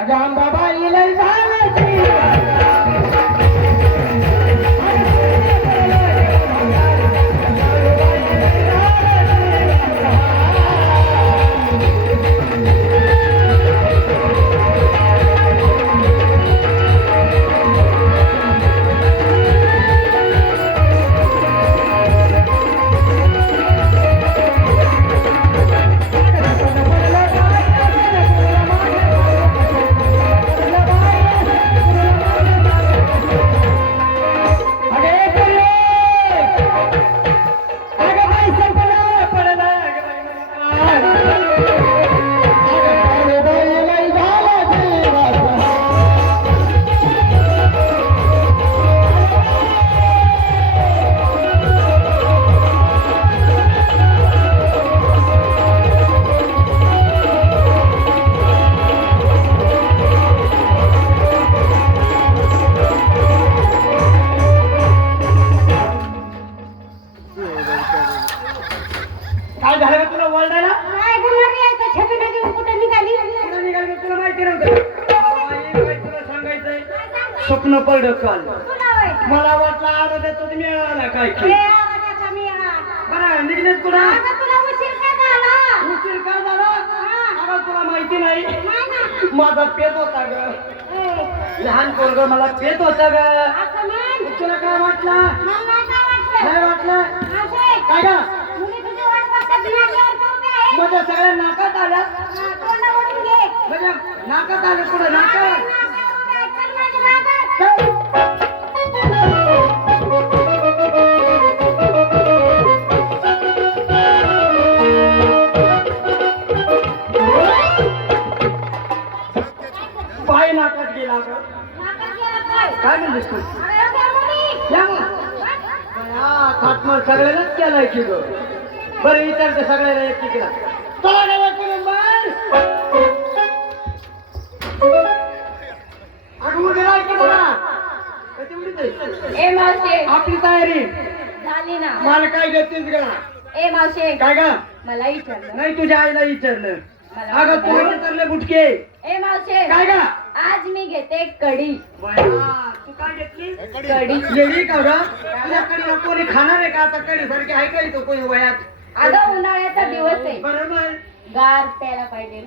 अगं बाबा इलय झालं झालं का तुला वळडायला काय गुन्हा यायचा छबी ना घेऊन कुठे निघाली? कुठं निघाली तुला माहिती नव्हतं. बाई, तुला सांगायचंय. स्वप्न पडलं काल. तुला होय? मला वाटलं आवाज येतो मिळाला काय हे की. आवाजाचा मी आवाज. बरं अगं तुला उशीर का झाला? उशीर का झाला? अगं तुला माहिती नाही. नाही ना. माझा पेत होता ग. ए, लहान पोरग मला पेत होता ग. असं म्हण. तुला काय वाटलं? नाही काय वाटलं. काय वाटलं असं आहे. काय ग मुली तुझी वाट बघतात, नाक्यावर तर उभ्या आहेत. माझ्या सगळ्या नाकात आल्या. म्हणजे नाकात आले पुढे नाकात पाय नाकात गेला काय म्हणतेस तू? या सगळ्यांनाच केलाय की ग. बरं विचारते सगळ्यांना एक तिकडा की? ए मावशे. आपली तयारी. झाली ना. मला काय देतेस ग? ए मावशे. काय ग? मला विचारलं. नाही तुझ्या आईला विचारलं. अगं तू विचारले बुटके. ए मावशे. काय ग? आज मी घेते कढी. तू काय घेतली कढी. येडी का ग? तुझ्या कडीला कोणी खाणार आहे का? आता कडी सारखी का इथं कोणी वयात? अगं उन्हाळ्याचा दिवस आहे. बरोबर. गार प्यायला पाहिजे.